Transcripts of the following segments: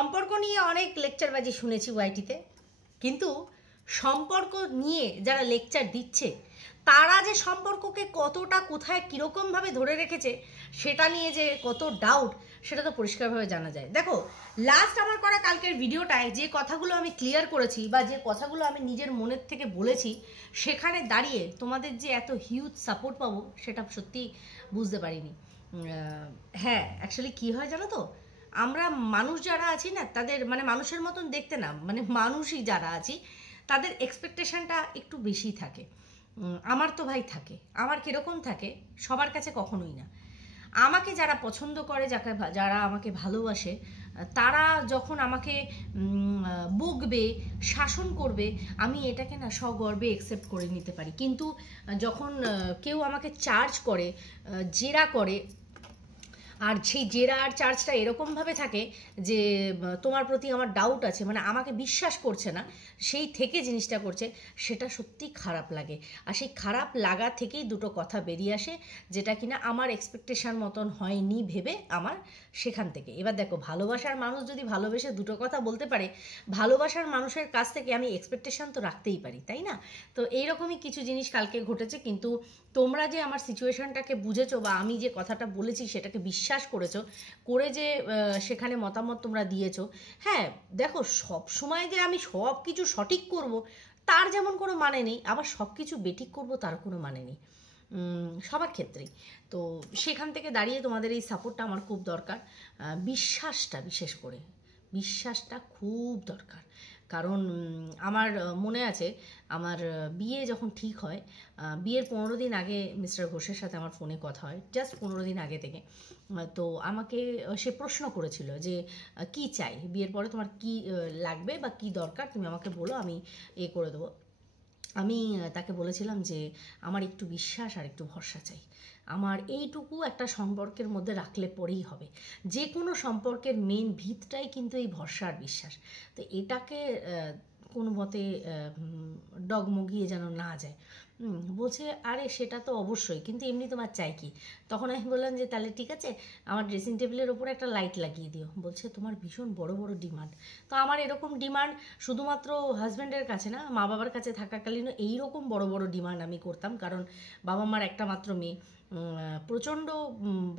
সম্পর্ক নিয়ে অনেক লেকচারবাজি শুনেছি ওয়াইটিতে, কিন্তু সম্পর্ক নিয়ে যারা লেকচার দিচ্ছে তারা যে সম্পর্ককে কতটা কোথায় কীরকমভাবে ধরে রেখেছে সেটা নিয়ে যে কত ডাউট সেটা তো পরিষ্কারভাবে জানা যায়। দেখো, লাস্ট আমার করা কালকের ভিডিওটায় যে কথাগুলো আমি ক্লিয়ার করেছি বা যে কথাগুলো আমি নিজের মনের থেকে বলেছি, সেখানে দাঁড়িয়ে তোমাদের যে এত হিউজ সাপোর্ট পাবো সেটা সত্যি বুঝতে পারিনি। হ্যাঁ, অ্যাকচুয়ালি কী হয় জানো তো, আমরা মানুষ যারা আছি না, তাদের মানে মানুষের মতন দেখতে না, মানে মানুষই যারা আছি তাদের এক্সপেকটেশনটা একটু বেশি থাকে। আমার তো ভাই থাকে। আমার কীরকম থাকে, সবার কাছে কখনোই না। আমাকে যারা পছন্দ করে, যারা আমাকে ভালোবাসে, তারা যখন আমাকে বকবে, শাসন করবে, আমি এটাকে না সগর্বে অ্যাকসেপ্ট করে নিতে পারি। কিন্তু যখন কেউ আমাকে চার্জ করে, জেরা করে, আর সেই জেরা আর চার্জটা এরকমভাবে থাকে যে তোমার প্রতি আমার ডাউট আছে, মানে আমাকে বিশ্বাস করছে না, সেই থেকে জিনিসটা করছে, সেটা সত্যি খারাপ লাগে। আর সেই খারাপ লাগা থেকেই দুটো কথা বেরিয়ে আসে, যেটা কিনা আমার এক্সপেকটেশন মতন হয়নি ভেবে আমার সেখান থেকে। এবার দেখো, ভালোবাসার মানুষ যদি ভালোবেসে দুটো কথা বলতে পারে, ভালোবাসার মানুষের কাছ থেকে আমি এক্সপেকটেশন তো রাখতেই পারি, তাই না? তো এইরকমই কিছু জিনিস কালকে ঘটেছে। কিন্তু তোমরা যে আমার সিচুয়েশনটাকে বুঝেছো বা আমি যে কথাটা বলেছি সেটাকে বিশ্বাস করেছো, করে যে সেখানে মতামত তোমরা দিয়েছো। হ্যাঁ, দেখো, সব সময় যে আমি সব কিছু সঠিক করব তার যেমন কোনো মানে নেই, আবার সব কিছু বেঠিক করব তার কোনো মানে নেই সবার ক্ষেত্রেই। তো সেখান থেকে দাঁড়িয়ে তোমাদের এই সাপোর্টটা আমার খুব দরকার। বিশ্বাসটা, বিশেষ করে বিশ্বাসটা খুব দরকার। কারণ আমার মনে আছে, আমার বিয়ে যখন ঠিক হয়, বিয়ের 15 দিন আগে মিস্টার ঘোষের সাথে আমার ফোনে কথা হয়, জাস্ট 15 দিন আগে থেকে। তো আমাকে সে প্রশ্ন করেছিল যে কি চাই, বিয়ের পরে তোমার কি লাগবে বা কি দরকার, তুমি আমাকে বলো, আমি করে দেবো। আমি তাকে বলেছিলাম যে আমার একটু বিশ্বাস আর একটু ভরসা চাই। আমার এইটুকু একটা সম্পর্কের মধ্যে রাখলে পরেই হবে। যে কোনো সম্পর্কের মেন ভিতটাই কিন্তু এই ভরসা আর বিশ্বাস। তো এটাকে কোনো মতে ডগমগিয়ে যেন না যায়। বলছে, আরে সেটা তো অবশ্যই, কিন্তু এমনি তোমার চাই কি? তখন আমি বললাম যে তাহলে ঠিক আছে, আমার ড্রেসিং টেবিলের ওপর একটা লাইট লাগিয়ে দিও। বলছে, তোমার ভীষণ বড় বড় ডিমান্ড। তো আমার এরকম ডিমান্ড শুধুমাত্র হাজব্যান্ডের কাছে না, মা বাবার কাছে থাকাকালীনও এইরকম বড় বড় ডিমান্ড আমি করতাম। কারণ বাবা মার একটা মাত্র মেয়ে, প্রচণ্ড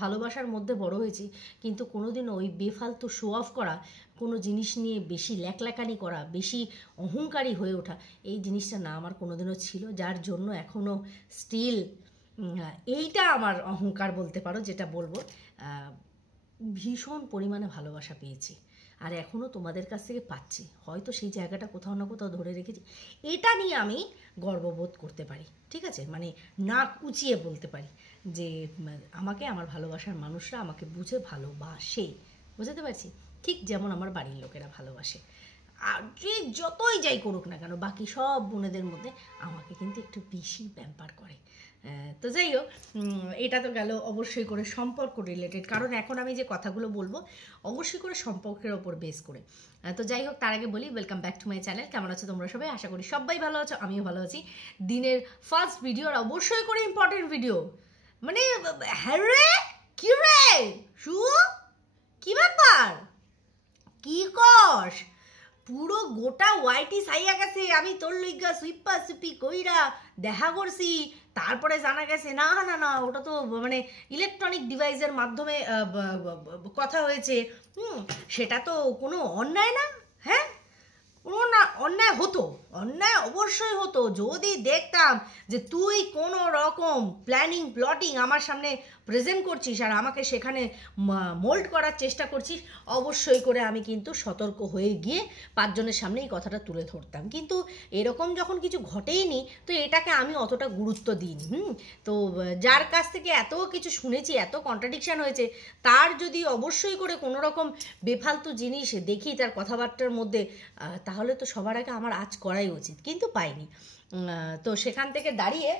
ভালোবাসার মধ্যে বড় হয়েছি। কিন্তু কোনোদিনও ওই বেফালতু শো অফ করা, কোনো জিনিস নিয়ে বেশি ল্যাকল্যাকানি করা, বেশি অহংকারী হয়ে ওঠা, এই জিনিসটা না আমার কোনোদিনও ছিল, যার জন্য এখনও স্টিল এইটা আমার অহংকার বলতে পারো, যেটা বলবো, ভীষণ পরিমাণে ভালোবাসা পেয়েছি। আর এখনও তোমাদের কাছ থেকে পাচ্ছি, হয়তো সেই জায়গাটা কোথাও না কোথাও ধরে রেখেছি, এটা নিয়ে আমি গর্ববোধ করতে পারি। ঠিক আছে, মানে নাক উঁচিয়ে বলতে পারি যে আমাকে আমার ভালোবাসার মানুষরা আমাকে বুঝে ভালোবাসে, বুঝতে পারছি, ঠিক যেমন আমার বাড়ির লোকেরা ভালোবাসে। আর যে যতই যাই করুক না কেন, বাকি সব বোনেদের মধ্যে আমাকে কিন্তু একটু বেশি প্যাম্পার করে। তো যাই হোক, এটা তো গেল অবশ্যই করে সম্পর্ক রিলেটেড, কারণ এখন আমি যে কথাগুলো বলবো অবশ্যই করে সম্পর্কের ওপর বেস করে। তো যাই হোক, তার আগে বলি, welcome back to my channel. কেমন আছো তোমরা সবাই? আশা করি সবাই ভালো আছো, আমিও ভালো আছি। দিনের ফার্স্ট ভিডিও, আর অবশ্যই করে ইম্পর্টেন্ট ভিডিও, মানে হ্যাঁ রে, কি রে শু, কি ব্যাপার, কি কস? পুরো গোটা ওয়াইটি সাইয়া গেছে আমি তোর লইগা সুইপা সুপি কইরা দেখা করছি, তারপরে জানা গেছে না না না, ওটা তো মানে ইলেকট্রনিক ডিভাইসের মাধ্যমে কথা হয়েছে। সেটা তো কোনো অন্যায় না? হ্যাঁ, কোনো না অন্যায় হতো, অন্যায় অবশ্যই হতো যদি দেখতাম যে তুই কোনো রকম প্ল্যানিং প্লটিং আমার সামনে প্রেজেন্ট করছিস আর আমাকে সেখানে মোল্ড করার চেষ্টা করছিস। অবশ্যই করে আমি কিন্তু সতর্ক হয়ে গিয়ে 5 জনের সামনে এই কথাটা তুলে ধরতাম। কিন্তু এরকম যখন কিছু ঘটেইনি, তো এটাকে আমি অতটা গুরুত্ব দিইনি। তো যার কাছ থেকে এত কিছু শুনেছি, এত কন্ট্রাডিকশান হয়েছে, তার যদি অবশ্যই করে কোনো রকম বেফালতু জিনিস দেখি তার কথাবার্তার মধ্যে, তাহলে তো সবার আগে আমার আজ করাই উচিত, কিন্তু পাইনি। তো সেখান থেকে দাঁড়িয়ে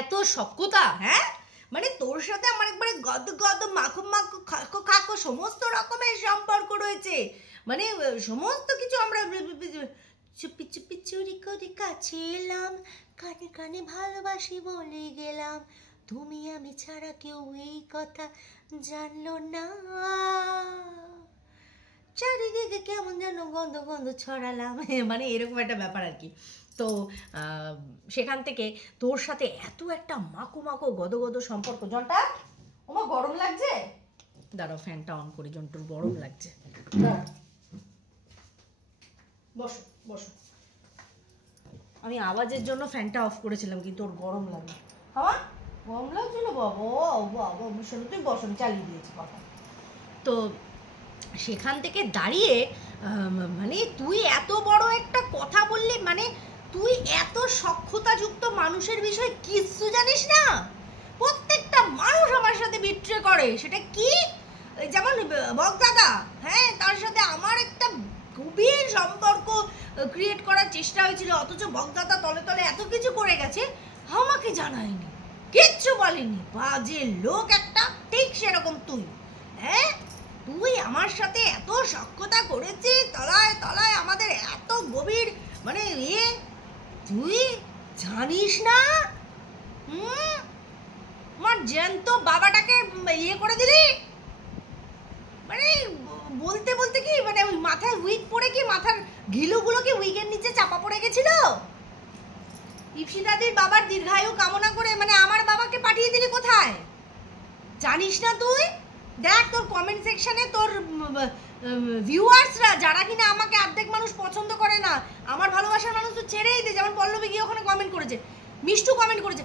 এত সখ্যতা, হ্যাঁ, মানে তোর সাথে আমার একবারে গদ গদ মাখো মাখো খাকো খাকো সমস্ত রকমের সম্পর্ক রয়েছে, মানে সমস্ত কিছু আমরা চুপি চুপি চুরি করে কাছে এলাম, কানে কানে ভালোবাসি বলে গেলাম, তুমি আমি ছাড়া কেউ এই কথা জানলো না, চারি চারিদিকে কেমন যেন গন্ধ গন্ধ ছড়ালাম, মানে এরকম একটা ব্যাপার আর কি। তো সেখান থেকে তোর সাথে এত একটা মাকো মাকো গদগদ সম্পর্ক। জনটা ওমা গরম লাগছে, দাঁড়াও ফ্যানটা অন করি, জন্টুর গরম লাগছে। বসো বসো, আমি আওয়াজের জন্য ফ্যানটা অফ করেছিলাম কিন্তু ওর গরম লাগে। হ্যাঁ গরম লাগছিল বাবা, বাবা ভীষণ, তুই বসো, আমি চালিয়ে দিয়েছি কথা। তো সেখান থেকে দাঁড়িয়ে মানে তুই এত বড় একটা কথা বললি, মানে তুই এত সক্ষতাযুক্ত মানুষের বিষয়ে কিচ্ছু জানিস না। প্রত্যেকটা মানুষ আমার সাথে বিট্রে করে, সেটা কি, যেমন বকদাদা, হ্যাঁ তার সাথে আমার একটা গভীর সম্পর্ক ক্রিয়েট করার চেষ্টা হয়েছিল, অথচ বকদাদা তলে তলে এত কিছু করে গেছে, আমাকে জানায়নি, কিচ্ছু বলেনি, বাজে লোক একটা। ঠিক সেরকম তুই, হ্যাঁ তুই আমার সাথে এত সক্ষতা করেছিস, তলায় তলায় আমাদের এত গভীর, মানে তুই জানিস না। আমার জ্যান্ত বাবাটাকে করে দিলি, মানে বলতে বলতে কি, মানে ওই মাথায় উইক পড়ে কি মাথার ঘিলুগুলো কি উইকের নিচে চাপা পড়ে গেছিল। ইপসিতাদির বাবার দীর্ঘায়ু কামনা করে মানে আমার বাবাকে পাঠিয়ে দিলি কোথায়, জানিস না তুই? দেখ তোর কমেন্ট সেকশনে তোর ভিউয়ার্সরা, যারা কিনা আমাকে অর্ধেক মানুষ পছন্দ করে না, আমার ভালোবাসার মানুষ তো ছেড়েই দে, যেমন পল্লবী গিয়ে ওখানে কমেন্ট করেছে, মিষ্টু কমেন্ট করেছে,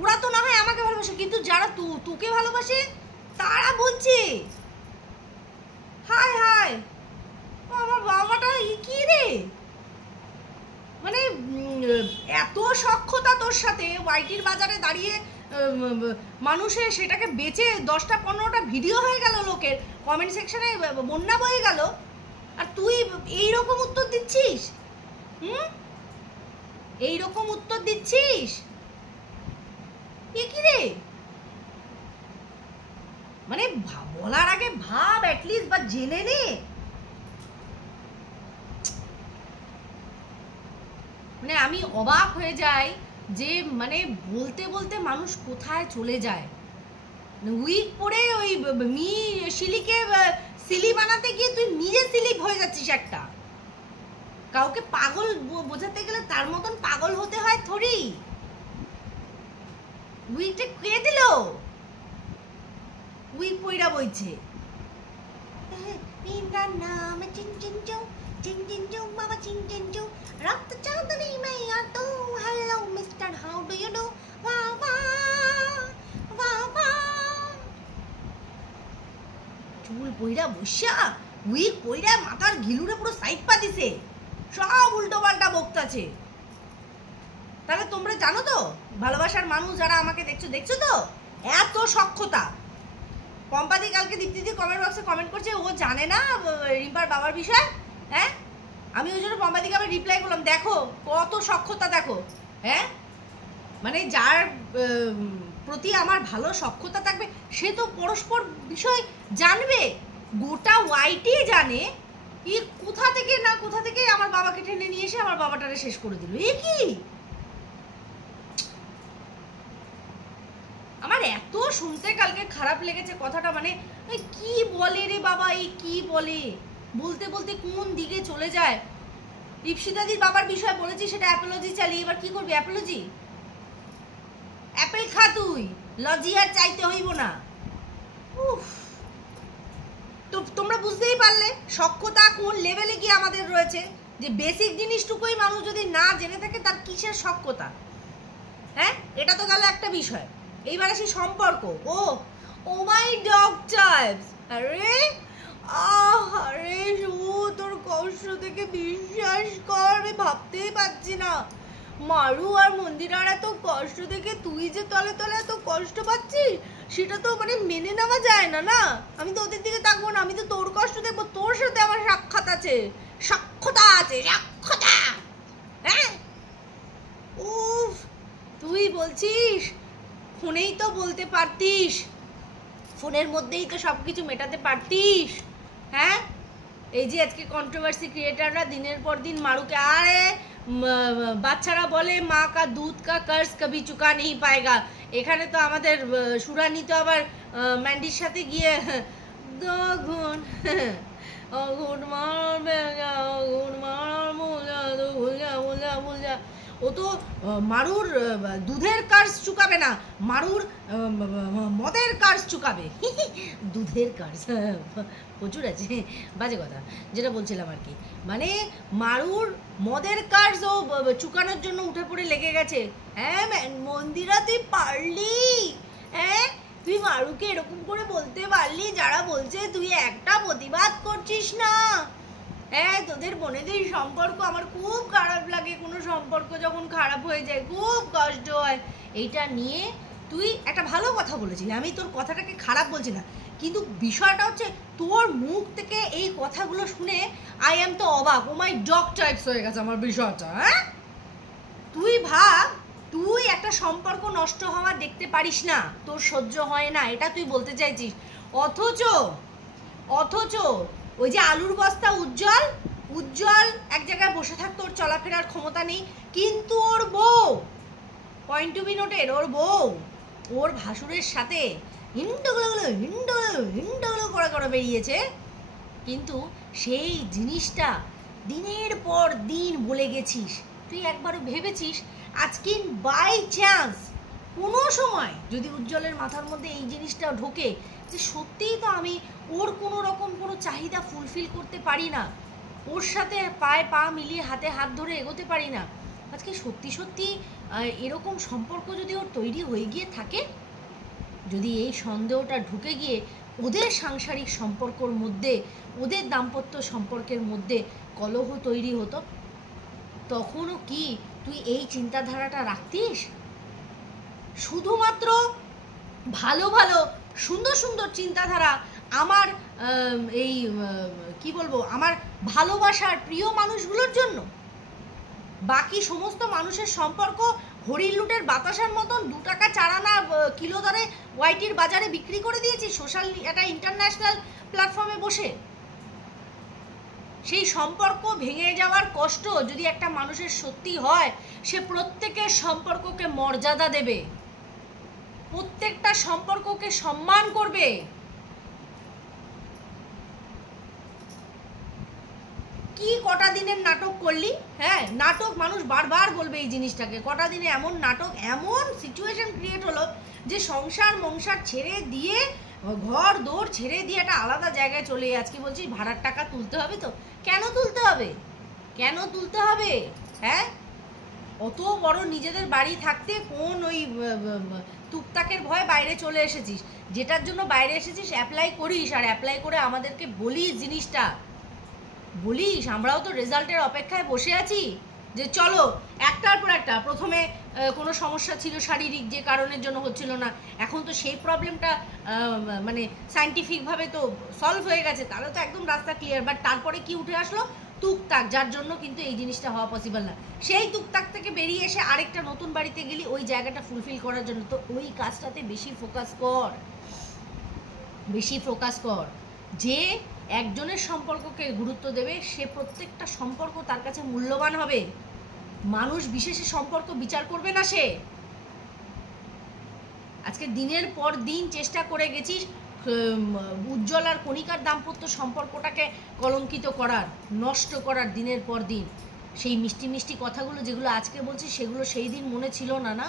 ওরা তো না হয় আমাকে ভালোবাসে, কিন্তু যারা তোকে ভালোবাসে তারা বলছে হাই হাই আমার বাবাটা কি রে, মানে এত সক্ষতা তোর সাথে, ওয়াইটির বাজারে দাঁড়িয়ে মানুষের সেটাকে বেচে 10টা 15টা ভিডিও হয়ে গেল, লোকের কমেন্ট সেকশনে বন্যা বয়ে গেল, আর তুই এইরকম উত্তর দিচ্ছিস। এইরকম উত্তর দিচ্ছিস, কি রে, মানে বলার আগে ভাব অ্যাটলিস্ট, বা জেনে নে। মানে আমি অবাক হয়ে যাই যে মানে বলতে বলতে মানুষ কোথায় চলে যায়। উইক পরে ওই শিলিকে সিলি বানাতে গিয়ে তুই নিজে সিলিপ হয়ে যাচ্ছিস একটা। কাউকে পাগল বোঝাতে গেলে তার মতন পাগল হতে হয় থরি। উইকটা কে দিল, উইক পইরা বইছে। নাম চিন চিন চৌ চিন চিন চৌ বাবা চিন চিন চৌ রক্ত চাঁদনি মাইয়া তো hello mister how do you do বাবা বাবা। চুল পইরা বসা, উইক পইরা মাথার ঘিলুরে পুরো সাইড পা দিছে, সব উল্টো পাল্টা বকতাছে। তাহলে তোমরা জানো তো, ভালোবাসার মানুষ যারা আমাকে দেখছো তো, এত সক্ষতা। পম্পাদি কালকে দীপ্তিদি কমেন্ট বক্সে কমেন্ট করছে ও জানে না রিম্পার বাবার বিষয়। হ্যাঁ আমি ওই জন্য পম্পাদিকে আবার রিপ্লাই করলাম, দেখো কত সক্ষতা দেখো। হ্যাঁ মানে যার প্রতি আমার ভালো সক্ষতা থাকবে সে তো পরস্পর বিষয় জানবে, গোটা ওয়াইটি জানে। ই কোথা থেকে না কোথা থেকে আমার বাবাকে টেনে নিয়ে এসে আমার বাবাটারে শেষ করে দিল। এ কি, আমার এত শুনতে কালকে খারাপ লেগেছে কথাটা, মানে কি বলে রে বাবা, এই কি বলে, বলতে বলতে কোন দিকে চলে যায়। ইপসিতাদির বাবার বিষয় বলেছি, সেটা অ্যাপোলজি চালিয়ে এবার কি করবি, অ্যাপোলজি অ্যাপেল খা তুই, লজি আর চাইতে হইব না। তো তোমরা বুঝতেই পারলে সক্ষতা কোন লেভেলে গিয়ে আমাদের রয়েছে, যে বেসিক জিনিসটুকুই মানুষ যদি না জেনে থাকে তার কিসের সক্ষতা। হ্যাঁ এটা তো গেল একটা বিষয়। এইবার আসি সম্পর্ক। ও মাই ডগ টাইপস, আরে আরে তোর কষ্ট থেকে বিশ্বাস কর, আমি ভাবতেই পারছি না মারু আর মন্দিরার এত কষ্ট থেকে তুই যে তলে তলে এত কষ্ট পাচ্ছিস, সেটা তো মানে মেনে নেওয়া যায় না। না আমি তো ওদের দিকে তাকবো না, আমি তো তোর কষ্ট দেখবো, তোর সাথে আমার সাক্ষাৎ আছে, সক্ষতা আছে, সক্ষতা। হ্যাঁ উফ, তুই বলছিস ফোনেই তো বলতে পারতিস, ফোনের মধ্যেই তো সব কিছু মেটাতে পারতিস। হ্যাঁ এই যে আজকে কন্ট্রোভার্সি ক্রিয়েটাররা দিনের পর দিন মারুকে, আরে বাচ্চারা বলে মা কা দুধ কা কর্জ কবি চুকা নেই পায়েগা, এখানে তো আমাদের সুরানি তো আবার ম্যান্ডির সাথে গিয়ে 2 গুণ আগুন মারবে আগুন মার মোজা তো ভুল যা ভুল যা ভুল যা। ও তো মারুর দুধের কার্স চুকাবে না, মারুর মদের কার্স চুকাবে। দুধের কার্স প্রচুর আছে, বাজে কথা যেটা বলছিলাম আর কি। মানে মারুর মদের কার্স ও চুকানোর জন্য উঠে পড়ে লেগে গেছে। হ্যাঁ মন্দিরা তুই পারলি, হ্যাঁ তুই মারুকে এরকম করে বলতে পারলি, যারা বলছে তুই একটা প্রতিবাদ করছিস না। হ্যাঁ তোদের বোনেদের সম্পর্ক আমার খুব খারাপ লাগে, কোনো সম্পর্ক যখন খারাপ হয়ে যায় খুব কষ্ট হয়। এইটা নিয়ে তুই একটা ভালো কথা বলেছিস, আমি তোর কথাটাকে খারাপ বলছি না, কিন্তু বিষয়টা হচ্ছে তোর মুখ থেকে এই কথাগুলো শুনে আই এম তো অবাক, ও মাই ডগ টাইপস হয়ে গেছে আমার বিষয়টা। হ্যাঁ তুই ভাব, তুই একটা সম্পর্ক নষ্ট হওয়া দেখতে পারিস না, তোর সহ্য হয় না, এটা তুই বলতে চাইছিস। অথচ ওই যে আলুর বস্তা উজ্জ্বল এক জায়গায় বসে থাকতো, ওর চলাফেরার ক্ষমতা নেই, কিন্তু ওর বউ, পয়েন্ট টু বি নোটেড, ওর বউ ওর ভাসুরের সাথে হিন্ডগুলো করে বেরিয়েছে, কিন্তু সেই জিনিসটা দিনের পর দিন বলে গেছিস। তুই একবারও ভেবেছিস আজকে বাই চান্স কোনো সময় যদি উজ্জ্বলের মাথার মধ্যে এই জিনিসটা ঢোকে যে সত্যিই তো আমি ওর কোনো রকম কোনো চাহিদা ফুলফিল করতে পারি না, ওর সাথে পায়ে পা মিলিয়ে হাতে হাত ধরে এগোতে পারি না, আজকে সত্যি সত্যি এরকম সম্পর্ক যদি ওর তৈরি হয়ে গিয়ে থাকে, যদি এই সন্দেহটা ঢুকে গিয়ে ওদের সাংসারিক সম্পর্কর মধ্যে, ওদের দাম্পত্য সম্পর্কের মধ্যে কলহ তৈরি হতো, তখনও কি তুই এই চিন্তাধারাটা রাখতিস? শুধুমাত্র ভালো ভালো সুন্দর সুন্দর চিন্তাধারা আমার এই কি বলবো, আমার ভালোবাসার প্রিয় মানুষগুলোর জন্য, বাকি সমস্ত মানুষের সম্পর্ক হরিণ লুটের বাতাসার মতন 2 টাকা 4 আনা কিলো দরে ওয়াইটির বাজারে বিক্রি করে দিয়েছি সোশ্যাল একটা ইন্টারন্যাশনাল প্ল্যাটফর্মে বসে। সেই সম্পর্ক ভেঙে যাওয়ার কষ্ট যদি একটা মানুষের সত্যি হয়, সে প্রত্যেকের সম্পর্ককে মর্যাদা দেবে, প্রত্যেকটা সম্পর্ককে সম্মান করবে। কি কটা দিনের নাটক করলি? হ্যাঁ নাটক, মানুষ বারবার বলবে এই জিনিসটাকে, কটা দিনে এমন নাটক, এমন সিচুয়েশন ক্রিয়েট হলো যে সংসার ছেড়ে দিয়ে, ঘর দৌড় ছেড়ে দিয়ে একটা আলাদা জায়গায় চলে, আজকে বলছিস ভাড়ার টাকা তুলতে হবে, তো কেন তুলতে হবে, কেন তুলতে হবে? হ্যাঁ অত বড় নিজেদের বাড়ি থাকতে কোন ওই টুকটাকের ভয় বাইরে চলে এসেছিস, যেটার জন্য বাইরে এসেছিস অ্যাপ্লাই করিস, আর অ্যাপ্লাই করে আমাদেরকে বলিস জিনিসটা, বলিস আমরাও তো রেজাল্টের অপেক্ষায় বসে আছি যে চলো একটার পর একটা। প্রথমে কোনো সমস্যা ছিল শারীরিক, যে কারণের জন্য হচ্ছিল না, এখন তো সেই প্রবলেমটা মানে সায়েন্টিফিকভাবে তো সলভ হয়ে গেছে, তাহলে তো একদম রাস্তা ক্লিয়ার। বাট তারপরে কি উঠে আসলো? টুকটাক, যার জন্য কিন্তু এই জিনিসটা হওয়া পসিবল না। সেই টুকটাক থেকে বেরিয়ে এসে আরেকটা নতুন বাড়িতে গেলি ওই জায়গাটা ফুলফিল করার জন্য, তো ওই কাজটাতে বেশি ফোকাস কর। যে একজনের সম্পর্ককে গুরুত্ব দেবে, সে প্রত্যেকটা সম্পর্ক তার কাছে মূল্যবান হবে, মানুষ বিশেষে সম্পর্ক বিচার করবে না সে। আজকে দিনের পর দিন চেষ্টা করে গেছিস উজ্জ্বল আর কণিকার দাম্পত্য সম্পর্কটাকে কলঙ্কিত করার, নষ্ট করার দিনের পর দিন। সেই মিষ্টি মিষ্টি কথাগুলো যেগুলো আজকে বলছিস, সেগুলো সেই দিন মনে ছিল না? না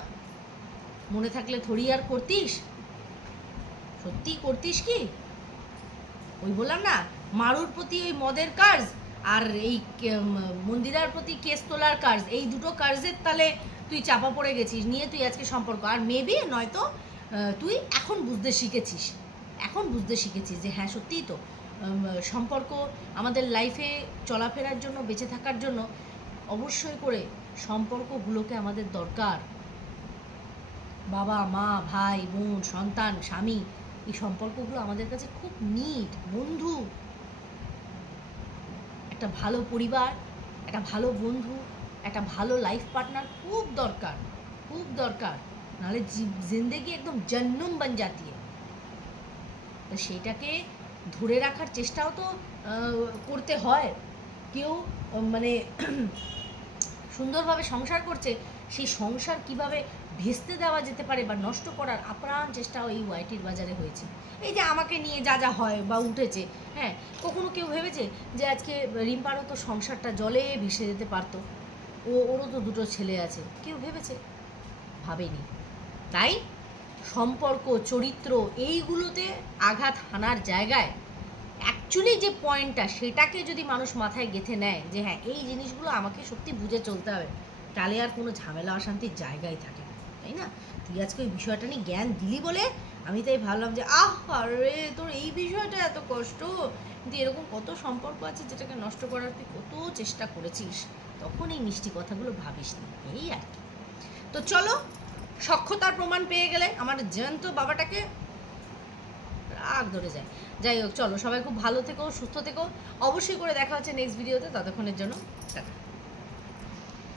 মনে থাকলে থরি আর করতিস? সত্যি করতিস কি? ওই বললাম না, মারুর প্রতি ওই মদের কাজ আর এই মন্দিরার প্রতি কেস তোলার কাজ, এই দুটো কাজের তালে তুই চাপা পড়ে গেছিস, নিয়ে তুই আজকে সম্পর্ক, আর মেবি নয়তো তুই এখন বুঝতে শিখেছিস যে হ্যাঁ সত্যিই তো সম্পর্ক আমাদের লাইফে চলাফেরার জন্য, বেঁচে থাকার জন্য অবশ্যই করে সম্পর্কগুলোকে আমাদের দরকার। বাবা মা, ভাই বোন, সন্তান, স্বামী, এই সম্পর্কগুলো আমাদের কাছে খুব নিট। বন্ধু, একটা ভালো পরিবার, একটা ভালো বন্ধু, একটা ভালো লাইফ পার্টনার খুব দরকার, নাহলে জিন্দেগি একদম জন্নম বান জাতি। তো সেইটাকে ধরে রাখার চেষ্টাও তো করতে হয়। কেউ মানে সুন্দরভাবে সংসার করছে, সেই সংসার কিভাবে ভেস্তে দেওয়া যেতে পারে বা নষ্ট করার আপ্রাণ চেষ্টা এই ওয়াইটির বাজারে হয়েছে। এই যে আমাকে নিয়ে যা যা হয় বা উঠেছে, হ্যাঁ, কখনো কেউ ভেবেছে যে আজকে রিম্পারও তো সংসারটা জলে ভেসে যেতে পারতো, ওরও তো দুটো ছেলে আছে, কেউ ভেবেছে? ভাবেনি। তাই সম্পর্ক, চরিত্র এইগুলোতে আঘাত হানার জায়গায় অ্যাকচুয়ালি যে পয়েন্টটা, সেটাকে যদি মানুষ মাথায় গেঁথে নেয় যে হ্যাঁ এই জিনিসগুলো আমাকে সত্যি বুঝে চলতে হবে, তাহলে আর কোনো ঝামেলা অশান্তির জায়গায় থাকে না, তাই না? তুই আজকে ওই বিষয়টা নিয়ে জ্ঞান দিলি বলে আমি তাই ভাবলাম যে আরে তোর এই বিষয়টা এত কষ্ট, কিন্তু এরকম কত সম্পর্ক আছে যেটাকে নষ্ট করার তুই কত চেষ্টা করেছিস, তখন এই মিষ্টি কথাগুলো ভাবিস না, এই আর কি। তো চলো, সক্ষতার প্রমাণ পেয়ে গেলে আমার জ্যান্ত বাবাটাকে রাগ ধরে যায়। যাই হোক, চলো সবাই খুব ভালো থেকো, সুস্থ থেকো, অবশ্যই করে দেখা হচ্ছে নেক্সট ভিডিওতে, ততক্ষণের জন্য টাটা।